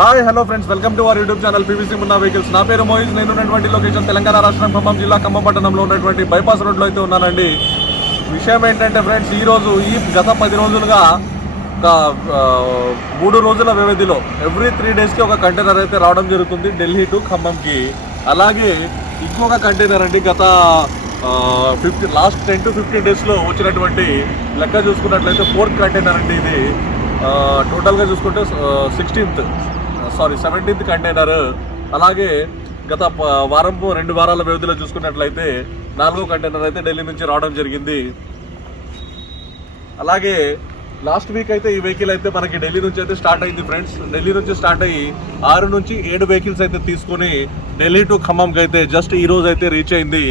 Hi hello friends. Welcome to our YouTube channel PVC Munna vehicles. నా పేరు మోయిజ్ నేను ఉన్నటువంటి లొకేషన్ తెలంగాణ రాష్ట్రం ఖమ్మం జిల్లా ఖమ్మం పట్టణంలో ఉన్నటువంటి బైపాస్ రోడ్లో అయితే ఉన్నానండి. విషయం ఏంటంటే ఫ్రెండ్స్ ఈ రోజు ఈ గత పది రోజులుగా ఒక మూడు రోజుల వ్యవధిలో ఎవ్రీ త్రీ డేస్కి ఒక కంటైనర్ అయితే రావడం జరుగుతుంది ఢిల్లీ టు ఖమ్మంకి. అలాగే ఇంకొక కంటైనర్ అండి గత fifty last ten to fifteen డేస్లో వచ్చినటువంటి లెక్క చూసుకున్నట్లయితే ఫోర్త్ కంటైనర్ అండి ఇది. టోటల్గా చూసుకుంటే సిక్స్టీన్త్. సారీ సెవెంటీన్త్ కంటైనర్ అలాగే గత వారం రెండు వారాల వ్యవధిలో చూసుకున్నట్లయితే నాలుగో కంటైనర్ అయితే ఢిల్లీ నుంచి రావడం జరిగింది. అలాగే లాస్ట్ వీక్ అయితే ఈ వెహికల్ అయితే మనకి ఢిల్లీ నుంచి అయితే స్టార్ట్ అయింది ఫ్రెండ్స్ ఢిల్లీ నుంచి స్టార్ట్ అయ్యి ఆరు నుంచి ఏడు వెహికల్స్ అయితే తీసుకొని ఢిల్లీ టు ఖమ్మంకి అయితే జస్ట్ ఈ రోజు అయితే రీచ్ అయింది.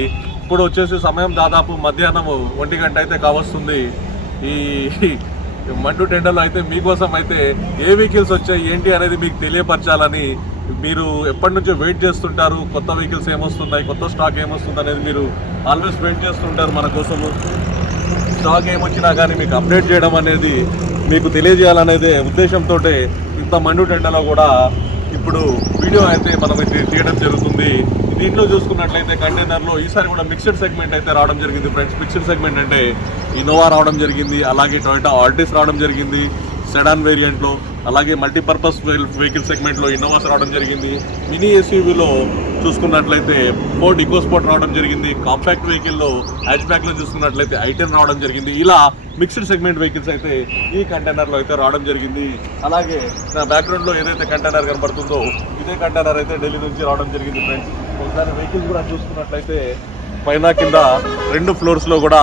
ఇప్పుడు వచ్చేసి సమయం దాదాపు మధ్యాహ్నం ఒంటి గంట అయితే కావస్తుంది. ఈ మండు టెండర్లో అయితే మీకోసం అయితే ఏ వెహికల్స్ వచ్చాయి ఏంటి అనేది మీకు తెలియపరచాలని మీరు ఎప్పటి నుంచో వెయిట్ చేస్తుంటారు. కొత్త వెహికల్స్ ఏమొస్తున్నాయి కొత్త స్టాక్ ఏమొస్తుంది అనేది మీరు ఆల్వేస్ వెయిట్ చేస్తుంటారు మన కోసము. స్టాక్ ఏమొచ్చినా కానీ మీకు అప్డేట్ చేయడం అనేది మీకు తెలియజేయాలనేదే ఉద్దేశంతో ఇంత మండు టెండర్లో కూడా ఇప్పుడు వీడియో అయితే మనం ఇది తీయడం జరుగుతుంది. దీంట్లో చూసుకున్నట్లయితే కంటైనర్లో ఈసారి కూడా మిక్స్డ్ సెగ్మెంట్ అయితే రావడం జరిగింది ఫ్రెండ్స్ మిక్స్డ్ సెగ్మెంట్ అంటే ఇన్నోవా రావడం జరిగింది అలాగే టొయోటా ఆల్టీస్ రావడం జరిగింది సెడాన్ వేరియంట్లో అలాగే మల్టీపర్పస్ వెహికల్ సెగ్మెంట్లో ఇన్నోవాస్ రావడం జరిగింది. మినీ ఎస్యూవీలో చూసుకున్నట్లయితే ఫోర్డ్ ఈకోస్పోర్ట్ రావడం జరిగింది. కాంపాక్ట్ వెహికల్లో హ్యాచ్ బ్యాక్లో చూసుకున్నట్లయితే ఐటెన్ రావడం జరిగింది. ఇలా మిక్స్డ్ సెగ్మెంట్ వెహికల్స్ అయితే ఈ కంటైనర్లో అయితే రావడం జరిగింది. అలాగే నా బ్యాక్గ్రౌండ్లో ఏదైతే కంటైనర్ కనబడుతుందో ఇదే కంటైనర్ అయితే ఢిల్లీ నుంచి రావడం జరిగింది ఫ్రెండ్స్ ఒకసారి వెహికల్స్ కూడా చూసుకున్నట్లయితే పైన కింద రెండు ఫ్లోర్స్లో కూడా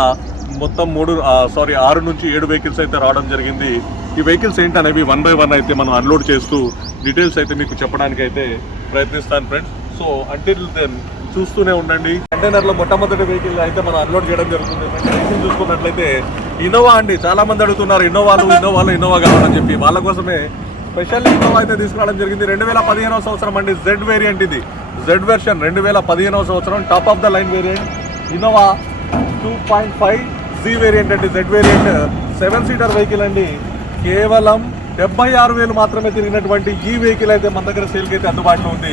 మొత్తం మూడు సారీ ఆరు నుంచి ఏడు వెహికల్స్ అయితే రావడం జరిగింది. ఈ వెహికల్స్ ఏంటనేవి వన్ బై వన్ అయితే మనం అన్లోడ్ చేస్తూ డీటెయిల్స్ అయితే మీకు చెప్పడానికి అయితే ప్రయత్నిస్తాను ఫ్రెండ్స్ సో అంటిల్ దెన్ చూస్తూనే ఉండండి. కంటైనర్లో మొట్టమొదటి వెహికల్ అయితే మనం అన్లోడ్ చేయడం జరుగుతుంది. వెహికల్ చూసుకున్నట్లయితే ఇన్నోవా అండి. చాలా మంది అడుగుతున్నారు ఇన్నోవాలు ఇన్నోవాలు ఇన్నోవా కావాలని చెప్పి. వాళ్ళ కోసమే స్పెషల్ ఇన్నోవా అయితే తీసుకురావడం జరిగింది. రెండు వేల పదిహేనవ సంవత్సరం అండి జెడ్ వేరియంట్ ఇది. జెడ్ వెర్షన్ రెండు వేల పదిహేనవ సంవత్సరం top of the line variant Innova two point five G variant అండి. Z variant seven seater vehicle అండి. కేవలం డెబ్బై ఆరు వేలు మాత్రమే తిరిగినటువంటి ఈ వెహికల్ అయితే మన దగ్గర సేల్కి అయితే అందుబాటులో ఉంది.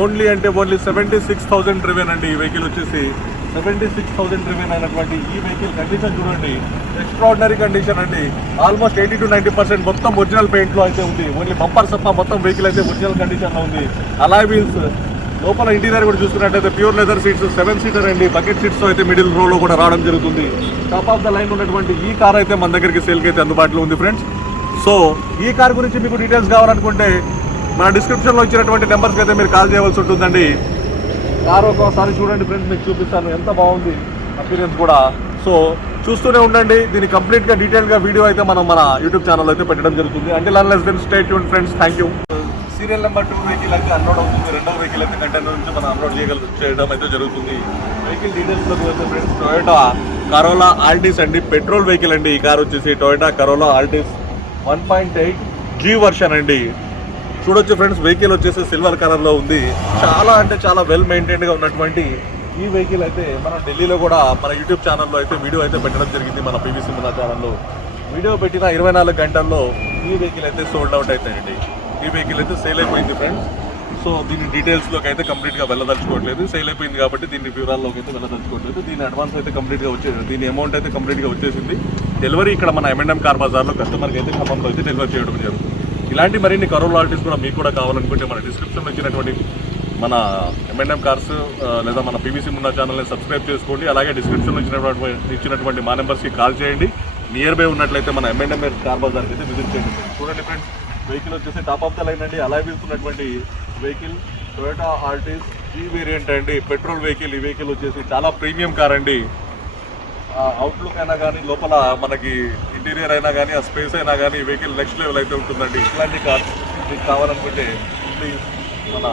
ఓన్లీ అంటే only seventy six thousand driven అండి ఈ వెహికల్ వచ్చేసి. సెవెంటీ సిక్స్ థౌసండ్ రివెన్ అయినటువంటి ఈ వెహికల్ కండిషన్ చూడండి. ఎక్స్ట్రాడినరీ కండిషన్ అండి. Almost eighty to ninety percent మొత్తం ఒరిజినల్ పెయింట్లో అయితే ఉంది. ఓన్లీ బంపర్ సప్ప మొత్తం వెహికల్ అయితే ఒరిజినల్ కండిషన్లో ఉంది. అలాయ్ వీల్స్ లోపల ఇంటీరియర్ కూడా చూసుకున్నట్టయితే pure leather seats seven seater అండి. బకెట్ సీట్స్ అయితే మిడిల్ రోలో కూడా రావడం జరుగుతుంది. టాప్ ఆఫ్ ద లైన్ ఉన్నటువంటి ఈ కార్ అయితే మన దగ్గరికి సేల్కి అయితే అందుబాటులో ఉంది ఫ్రెండ్స్ సో ఈ కార్ గురించి మీకు డీటెయిల్స్ కావాలనుకుంటే మన డిస్క్రిప్షన్లో ఇచ్చినటువంటి నెంబర్స్కి అయితే మీరు కాల్ చేయవలసి ఉంటుందండి. కార్ ఒకసారి చూడండి ఫ్రెండ్స్ మీకు చూపిస్తాను. ఎంత బాగుంది అపీరియన్స్ కూడా. సో చూస్తూనే ఉండండి. దీని కంప్లీట్గా డీటెయిల్గా వీడియో అయితే మనం మన యూట్యూబ్ ఛానల్ అయితే పెట్టడం జరుగుతుంది. అంటే unless then stay tune friends thank you serial number two vehicle అయితే అన్లోడ్ అవుతుంది. రెండో వెహికల్ అయితే కంటెంట్ నుంచి మనం అన్లోడ్ చేయగల చేయడం అయితే జరుగుతుంది. వెహికల్ డీటెయిల్స్లోకి వెళ్తే ఫ్రెండ్స్ టొయోటా కరోలా ఆల్టీస్ అండి. పెట్రోల్ వెహికల్ అండి ఈ కార్ వచ్చేసి Toyota Corolla Altis one point eight G version అండి. చూడొచ్చు ఫ్రెండ్స్ వెహికల్ వచ్చేసి సిల్వర్ కలర్లో ఉంది. చాలా అంటే చాలా వెల్ మెయింటైన్గా గా ఉన్నటువంటి ఈ వెహికల్ అయితే మన ఢిల్లీలో కూడా మన యూట్యూబ్ ఛానల్లో అయితే వీడియో అయితే పెట్టడం జరిగింది మన పీవీసీ సినిమా ఛానల్లో వీడియో పెట్టిన ఇరవై నాలుగు గంటల్లో ఈ వెహికల్ అయితే సోల్డ్ అవుట్ అవుతాయండి ఈ వెహికల్ అయితే సేల్ అయిపోయింది ఫ్రెండ్స్ సో దీని డీటెయిల్స్లోకి అయితే కంప్లీట్గా వెళ్ళదలుచుకోవట్లేదు. సేల్ అయిపోయింది కాబట్టి దీని వివరాల్లోకి అయితే వెళ్ళదలుచుకోవట్లేదు. దీని అడ్వాన్స్ అయితే కంప్లీట్గా వచ్చేది దీని అమౌంట్ అయితే కంప్లీట్గా వచ్చేసింది. డెలివరీ ఇక్కడ మన ఎంఎండ్ఎం కార్ బజార్లో కస్టమర్కి అయితే ఖమ్మంలో అయితే డెలివరీ చేయడం జరుగుతుంది. ఇలాంటి మరిన్ని కరోల్ ఆర్టిస్ట్ కూడా మీకు కూడా కావాలనుకుంటే మన డిస్క్రిప్షన్లో ఇచ్చినటువంటి మన ఎంఎన్ఎం కార్స్ లేదా మన పీవీసీ ఉన్న ఛానల్ని సబ్స్క్రైబ్ చేసుకోండి. అలాగే డిస్క్రిప్షన్లో ఇచ్చినటువంటి ఇచ్చినటువంటి మా నెంబర్స్కి కాల్ చేయండి. నియర్ బై ఉన్నట్లయితే మన ఎంఎన్ఎం కార్ బజార్కి అయితే విజిట్ చేయండి. చూడండి ఫ్రెండ్స్ వెహికల్ వచ్చేసి టాప్ ఆఫ్ ద లైన్ అండి. అలా వెళ్తున్నటువంటి vehicle Toyota Altis G variant అండి. పెట్రోల్ వెహికల్ ఈ వెహికల్ వచ్చేసి చాలా ప్రీమియం కార్ అండి. అవుట్లుక్ అయినా కానీ లోపల మనకి ఇంటీరియర్ అయినా కానీ ఆ స్పేస్ అయినా కానీ వెహికల్ నెక్స్ట్ లెవెల్ అయితే ఉంటుందండి. ఇట్లాంటి కార్ మీకు కావాలనుకుంటే ప్లీజ్ మన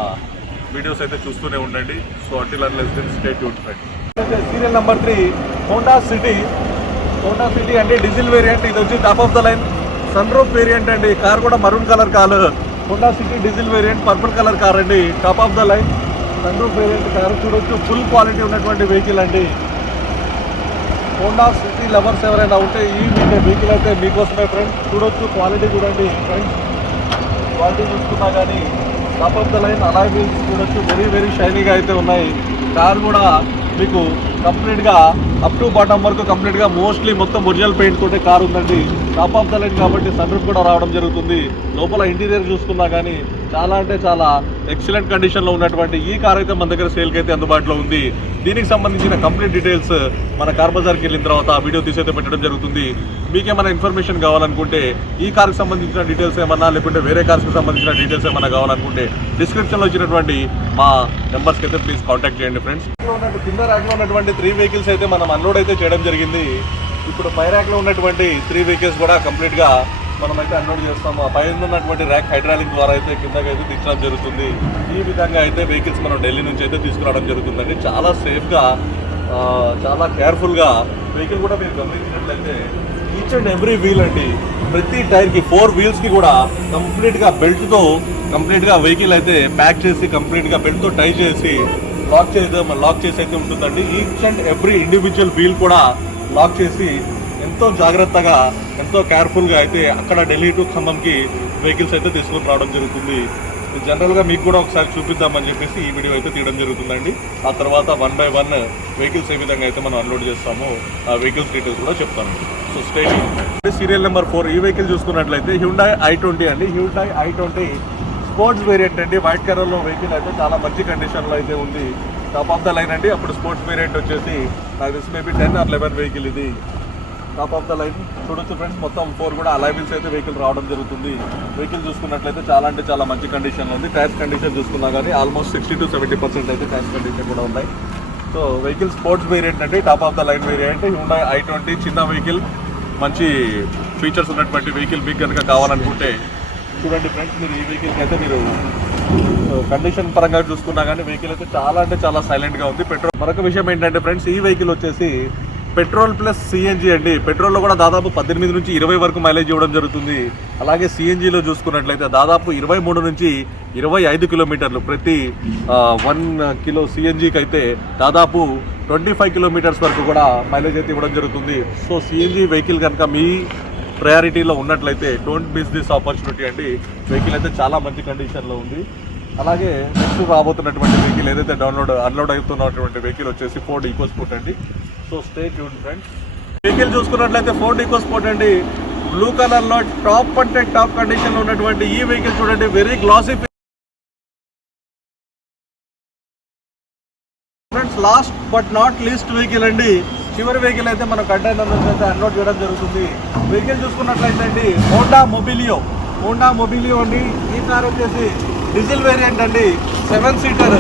వీడియోస్ అయితే చూస్తూనే ఉండండి. So until and unless then stay tuned friend serial number three Honda City Honda City అంటే డీజిల్ వేరియంట్ ఇది వచ్చి top of the line sunroof variant అండి. కార్ కూడా maroon colour car Honda City diesel variant purple colour car అండి. Top of the line sunroof variant car చూడొచ్చు. Full quality ఉన్నటువంటి vehicle అండి. Honda City lovers ఎవరైనా ఉంటే ఈ వెహికల్ అయితే మీకోసమే ఫ్రెండ్స్ చూడొచ్చు క్వాలిటీ చూడండి ఫ్రెండ్స్ క్వాలిటీ చూసుకున్నా కానీ టాప్ ఆఫ్ ద లైన్ అలాగే వీల్స్ చూడొచ్చు. వెరీ వెరీ షైనీగా అయితే ఉన్నాయి. కార్ కూడా మీకు కంప్లీట్గా అప్ టు బాటమ్ వరకు కంప్లీట్గా మోస్ట్లీ మొత్తం ఒరిజినల్ పెయింట్ తోటే కార్ ఉందండి. టాప్ ఆఫ్ ద లైన్ కాబట్టి సన్ రూఫ్ కూడా రావడం జరుగుతుంది. లోపల ఇంటీరియర్ చూసుకున్నా కానీ చాలా అంటే చాలా ఎక్సలెంట్ కండిషన్లో ఉన్నటువంటి ఈ కార్ అయితే మన దగ్గర సేల్కి అయితే అందుబాటులో ఉంది. దీనికి సంబంధించిన కంప్లీట్ డీటెయిల్స్ మన కార్ బజార్కి వెళ్ళిన తర్వాత ఆ వీడియో తీసి అయితే పెట్టడం జరుగుతుంది. మీకేమైనా ఇన్ఫర్మేషన్ కావాలనుకుంటే ఈ కార్కి సంబంధించిన డీటెయిల్స్ ఏమన్నా లేకుంటే వేరే కార్స్కి సంబంధించిన డీటెయిల్స్ ఏమన్నా కావాలనుకుంటే డిస్క్రిప్షన్లో ఇచ్చినటువంటి మా నెంబర్స్కి అయితే ప్లీజ్ కాంటాక్ట్ చేయండి ఫ్రెండ్స్ ఉన్నట్టు కింద ర్యాక్లో ఉన్నటువంటి త్రీ వెహికల్స్ అయితే మనం అన్లోడ్ అయితే చేయడం జరిగింది. ఇప్పుడు పై ర్యాక్లో ఉన్నటువంటి త్రీ వెహికల్స్ కూడా కంప్లీట్గా మనం అయితే అన్లోడ్ చేస్తాము. ఆ పైన ఉన్నటువంటి ర్యాక్ హైడ్రాలిక్ ద్వారా అయితే కిందకి అయితే దించడం జరుగుతుంది. ఈ విధంగా అయితే వెహికల్స్ మనం ఢిల్లీ నుంచి అయితే తీసుకురావడం జరుగుతుందండి. చాలా సేఫ్గా చాలా కేర్ఫుల్గా వెహికల్ కూడా మీరు గమనించినట్లయితే ఈచ్ అండ్ ఎవ్రీ వీల్ అండి ప్రతి టైర్కి ఫోర్ వీల్స్కి కూడా కంప్లీట్గా బెల్ట్తో కంప్లీట్గా వెహికల్ అయితే ప్యాక్ చేసి కంప్లీట్గా బెల్ట్తో టై చేసి లాక్ చేద్దాం లాక్ చేసి అయితే ఉంటుందండి. Each and every individual wheel కూడా లాక్ చేసి ఎంతో జాగ్రత్తగా ఎంతో కేర్ఫుల్గా అయితే అక్కడ ఢిల్లీ టు ఖమ్మంకి వెహికల్స్ అయితే తీసుకొని రావడం జరుగుతుంది. జనరల్గా మీకు కూడా ఒకసారి చూపిద్దామని చెప్పేసి ఈ వీడియో అయితే తీయడం జరుగుతుందండి. ఆ తర్వాత వన్ బై వన్ వెహికల్స్ ఏ విధంగా అయితే మనం అన్లోడ్ చేస్తామో ఆ వెహికల్స్ డీటెయిల్స్ కూడా చెప్తాను so stay tuned serial number four ఈ వెహికల్ చూసుకున్నట్లయితే హ్యూండాయ్ ఐ ట్వంటీ అండి. Hyundai i twenty sports variant అండి. వైట్ కలర్లో వెహికల్ అయితే చాలా మంచి కండిషన్లో అయితే ఉంది. టాప్ ఆఫ్ ద లైన్ అండి. అప్పుడు స్పోర్ట్స్ వేరియంట్ వచ్చేసి నాకు తెలిసి maybe ten or eleven vehicle ఇది. టాప్ ఆఫ్ ద లైన్ చూడొచ్చు ఫ్రెండ్స్ మొత్తం ఫోర్ కూడా అలైబిల్స్ అయితే వెహికల్ రావడం జరుగుతుంది. వెహికల్ చూసుకున్నట్లయితే చాలా అంటే చాలా మంచి కండిషన్లో ఉంది. టైర్స్ కండిషన్ చూసుకున్నా కానీ almost sixty to seventy percent అయితే టైర్స్ కండిషన్ కూడా ఉన్నాయి. సో వెహికల్ స్పోర్ట్స్ వేరియంట్ అంటే top of the line variant Hyundai i twenty చిన్న వెహికల్ మంచి ఫీచర్స్ ఉన్నటువంటి వెహికల్ మీకు కనుక కావాలనుకుంటే చూడండి ఫ్రెండ్స్ మీరు ఈ వెహికల్కి అయితే మీరు uh, కండిషన్ పరంగా చూసుకున్నా కానీ వెహికల్ అయితే చాలా అంటే చాలా సైలెంట్గా ఉంది. పెట్రోల్ మరొక విషయం ఏంటంటే ఫ్రెండ్స్ ఈ వెహికల్ వచ్చేసి పెట్రోల్ ప్లస్ సిఎన్జి అండి. పెట్రోల్లో కూడా దాదాపు పద్దెనిమిది నుంచి ఇరవై వరకు మైలేజ్ ఇవ్వడం జరుగుతుంది. అలాగే సిఎన్జిలో చూసుకున్నట్లయితే దాదాపు ఇరవై మూడు నుంచి ఇరవై ఐదు కిలోమీటర్లు ప్రతి వన్ కిలో సిఎన్జికి అయితే దాదాపు ట్వంటీ ఫైవ్ కిలోమీటర్స్ వరకు కూడా మైలేజ్ అయితే ఇవ్వడం జరుగుతుంది. సో సిఎన్జి వెహికల్ కనుక మీ ప్రయారిటీలో ఉన్నట్లయితే డోంట్ మిస్ దిస్ ఆపర్చునిటీ అండి. వెహికల్ అయితే చాలా మంచి కండిషన్లో ఉంది. అలాగే నెక్స్ట్ రాబోతున్నటువంటి వెహికల్ ఏదైతే డౌన్లోడ్ అన్లోడ్ అవుతున్నటువంటి వెహికల్ వచ్చేసి ఫోర్డ్ ఈకో స్పోర్ట్ అండి. So stay tune friends vehicle చూసుకున్నట్లయితే ఫోర్డ్ ఈకో స్పోర్ట్ అండి. బ్లూ కలర్లో టాప్ అంటే టాప్ కండిషన్లో ఉన్నటువంటి ఈ వెహికల్ చూడండి. Very glossy friends last but not least vehicle అండి. చివరి వెహికల్ అయితే మనం కంటైనర్ నుంచి అయితే అన్లోడ్ చేయడం జరుగుతుంది. వెహికల్ చూసుకున్నట్లయితే అండి హోండా మొబిలియో హోండా మొబిలియో అండి. ఈ కార్ వచ్చేసి డీజిల్ వేరియంట్ అండి. సెవెన్ సీటర్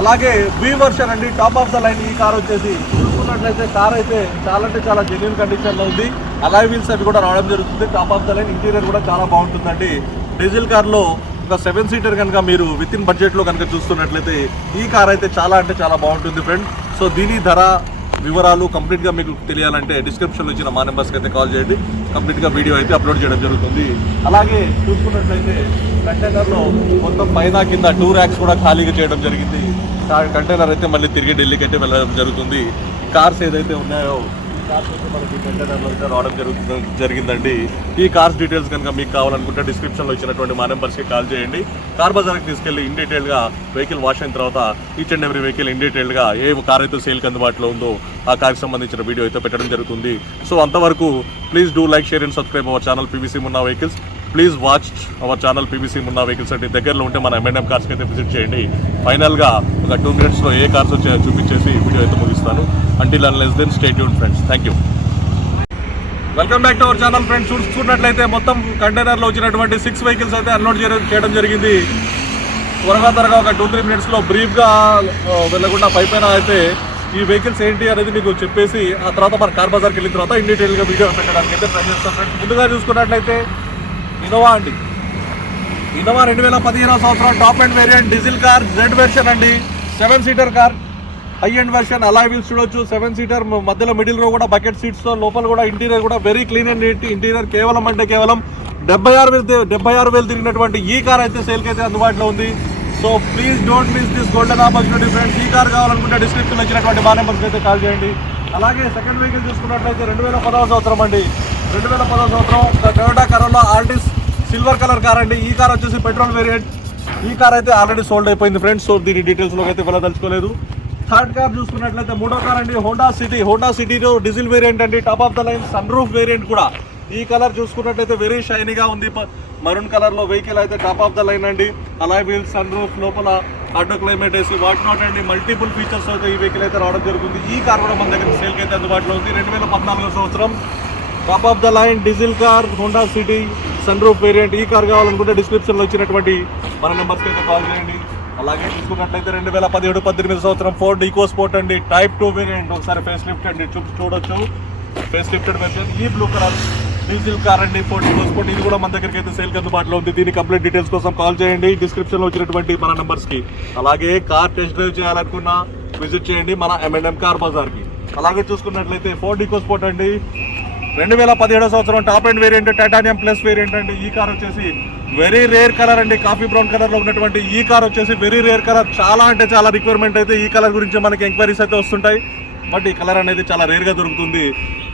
అలాగే బి వర్షన్ అండి టాప్ ఆఫ్ ద లైన్ ఈ కార్ వచ్చేసి. చూసుకున్నట్లయితే కార్ అయితే చాలా అంటే చాలా జెన్యున్ కండిషన్లో ఉంది. అలాయ్ వీల్స్ అవి కూడా రావడం జరుగుతుంది. Top of the line interior కూడా చాలా బాగుంటుందండి. డీజిల్ కార్లో ఒక సెవెన్ సీటర్ కనుక మీరు విత్ ఇన్ బడ్జెట్లో కనుక చూస్తున్నట్లయితే ఈ కార్ అయితే చాలా అంటే చాలా బాగుంటుంది ఫ్రెండ్ సో దీని ధర వివరాలు కంప్లీట్గా మీకు తెలియాలంటే డిస్క్రిప్షన్లో ఇచ్చిన మా నెంబర్స్కి అయితే కాల్ చేయండి. కంప్లీట్గా వీడియో అయితే అప్లోడ్ చేయడం జరుగుతుంది. అలాగే చూసుకున్నట్లయితే కంటైనర్లో మొత్తం పైన కింద టూ ర్యాక్స్ కూడా ఖాళీగా చేయడం జరిగింది. కంటైనర్ అయితే మళ్ళీ తిరిగి ఢిల్లీకి అయితే వెళ్ళడం జరుగుతుంది. కార్స్ ఏదైతే ఉన్నాయో కార్స్ అయితే మనకి కంటైనర్లో రావడం జరుగుతుంది జరిగిందండి. ఈ కార్స్ డీటెయిల్స్ కనుక మీకు కావాలనుకుంటే డిస్క్రిప్షన్లో ఇచ్చినటువంటి మా నెంబర్స్కి కాల్ చేయండి. కార్ బజార్కి తీసుకెళ్ళి ఇన్ డీటెయిల్గా వెహికల్ వాష్ అయిన తర్వాత each and every vehicle in డీటెయిల్గా ఏ కార్ అయితే సేల్కి అందుబాటులో ఉందో ఆ కార్కి సంబంధించిన వీడియో అయితే పెట్టడం జరుగుతుంది. సో అంతవరకు please do like share and subscribe our channel PVC ఉన్న vehicles. Please watch our channel PVC Munna vehicles అంటే దగ్గరలో ఉంటే మన ఎంఎన్ఎం కార్స్కి అయితే విజిట్ చేయండి. ఫైనల్గా ఒక టూ మినిట్స్లో ఏ కార్స్ వచ్చాయో చూపించేసి వీడియో అయితే ముగిస్తాను. Until unless then stay tune friends thank you welcome back to our channel friends చూసుకున్నట్లయితే మొత్తం కంటైనర్లో వచ్చినటువంటి సిక్స్ వెహికల్స్ అయితే అన్లోడ్ చేయడం చేయడం జరిగింది. త్వరగా త్వరగా ఒక టూ త్రీ మినిట్స్లో బ్రీఫ్గా వెళ్ళకుండా పైపైన అయితే ఈ వెహికల్స్ ఏంటి అనేది మీకు చెప్పేసి ఆ తర్వాత మన కార్ బజార్కి వెళ్ళిన తర్వాత ఇన్ డీటెయిల్గా వీడియో పెట్టడానికి అయితే ట్రై చేస్తాం ఫ్రెండ్స్ ముందుగా చూసుకున్నట్లయితే ఇన్నోవా అండి. ఇన్నోవా రెండు వేల పదిహేనవ సంవత్సరం top end variant diesel car Z version అండి. Seven seater car high end version అలా వీల్స్ చూడొచ్చు. సెవెన్ సీటర్ మధ్యలో మిడిల్ రో కూడా బకెట్ సీట్స్తో లోపల కూడా ఇంటీరియర్ కూడా very clean and neat interior కేవలం అంటే కేవలం డెబ్బై ఆరు వేలు డెబ్బై ఆరు వేలు తిరిగినటువంటి ఈ కార్ అయితే సేల్కి అయితే అందుబాటులో ఉంది. So please don't miss this golden opportunity friends ఈ కార్ కావాలనుకుంటే డిస్క్రిప్షన్ ఇచ్చినటువంటి మా నెంబర్స్కి అయితే కాల్ చేయండి. అలాగే సెకండ్ వెహికల్ చూసుకున్నట్లయితే రెండు వేల పదవ సంవత్సరం అండి. రెండు వేల పదవ సంవత్సరం Toyota Corolla Altis silver colour car అండి. ఈ కార్ వచ్చేసి పెట్రోల్ వేరియంట్. ఈ కార్ అయితే ఆల్రెడీ సోల్డ్ అయిపోయింది ఫ్రెండ్స్. సో దీని డీటెయిల్స్లో అయితే వెళ్ళదలుచుకోలేదు థర్డ్ కార్ చూసుకున్నట్లయితే మూడో కార్ అండి హోండా సిటీ హోండా సిటీలో డీజిల్ వేరియంట్ అండి. Top of the line sunroof variant కూడా. ఈ కలర్ చూసుకున్నట్లయితే వెరీ షైనీగా ఉంది. మరూన్ కలర్లో వెహికల్ అయితే టాప్ ఆఫ్ ద లైన్ అండి. అలాయ్ వీల్ సన్ రూఫ్ లోపల ఆటో క్లైమేట్ వేసి వాట్ నాట్ అండి. మల్టిపుల్ ఫీచర్స్ అయితే ఈ వెహికల్ అయితే రావడం జరుగుతుంది. ఈ కార్ కూడా మన దగ్గర సేల్కి అయితే అందుబాటులో ఉంది. రెండు వేల పద్నాలుగో సంవత్సరం top of the line diesel car Honda City sunroof variant ఈ కార్ కావాలనుకుంటే డిస్క్రిప్షన్లో మన నెంబర్స్కి అయితే కాల్ చేయండి. అలాగే చూసుకున్నట్లయితే రెండు వేల పదిహేడు పద్దెనిమిది సంవత్సరం ఫోర్డ్ ఈకో స్పోర్ట్ అండి. టైప్ టూ వేరియంట్ ఒకసారి ఫేస్ లిఫ్ట్ అండి. చూసి చూడొచ్చు. ఫేస్ లిఫ్టెడ్ వెర్షన్ ఈ బ్లూ కలర్ డీజిల్ కార్ అండి ఫోర్డ్ ఈకో స్పోర్ట్ ఇది కూడా మన దగ్గరికి అయితే సేల్కి అందుబాటులో ఉంది. దీని కంప్లీట్ డీటెయిల్స్ కోసం కాల్ చేయండి. డిస్క్రిప్షన్లో వచ్చినటువంటి మన నెంబర్స్కి. అలాగే కార్ టెస్ట్ డ్రైవ్ చేయాలనుకున్నా విజిట్ చేయండి మన ఎంఎన్ఎం కార్ బజార్కి. అలాగే చూసుకున్నట్లయితే ఫోర్డ్ ఈకో స్పోర్ట్ అండి. రెండు వేల పదిహేడో సంవత్సరం top end variant titanium plus variant అండి. ఈ కార్ వచ్చేసి వెరీ రేర్ కలర్ అండి. కాఫీ బ్రౌన్ కలర్లో ఉన్నటువంటి ఈ కార్ వచ్చేసి వెరీ రేర్ కలర్. చాలా అంటే చాలా రిక్వైర్మెంట్ అయితే ఈ కలర్ గురించి మనకి ఎంక్వైరీస్ అయితే వస్తుంటాయి. బట్ ఈ కలర్ అనేది చాలా రేర్గా దొరుకుతుంది.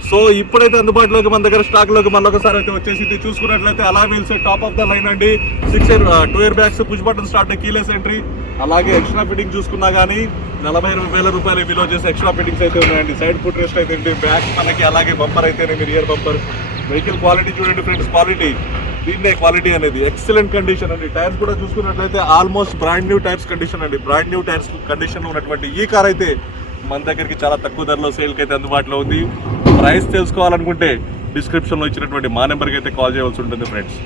సో ఇప్పుడైతే అందుబాటులోకి మన దగ్గర స్టాక్లోకి మన అయితే వచ్చేసి ఇది చూసుకున్నట్లయితే అలా wheels top of the line అండి. Six air two airbags push button start keyless entry అలాగే ఎక్స్ట్రా ఫిట్టింగ్ చూసుకున్నా కానీ నలభై ఎనిమిది వేల రూపాయలు విలువ చేసి ఎక్స్ట్రా ఫిట్టింగ్స్ అయితే ఉన్నాయండి. సైడ్ ఫుట్ రెస్ట్ అయితే ఏంటి బ్యాక్ మనకి అలాగే బంపర్ అయితేనేమి రియర్ బంపర్ వెహికల్ క్వాలిటీ చూడండి ఫ్రెండ్స్ క్వాలిటీ దీన్నే క్వాలిటీ అనేది. ఎక్సలెంట్ కండిషన్ అండి. టైర్స్ కూడా చూసుకున్నట్లయితే almost brand new tyres condition అండి. బ్రాండ్ న్యూ టైర్స్ కండిషన్ ఉన్నటువంటి ఈ కార్ అయితే మన దగ్గరికి చాలా తక్కువ ధరలో సేల్కి అయితే అందుబాటులో ఉంది. ప్రైస్ తెలుసుకోవాలనుకుంటే డిస్క్రిప్షన్లో ఇచ్చినటువంటి మా నెంబర్కి అయితే కాల్ చేయవలసి ఉంటుంది ఫ్రెండ్స్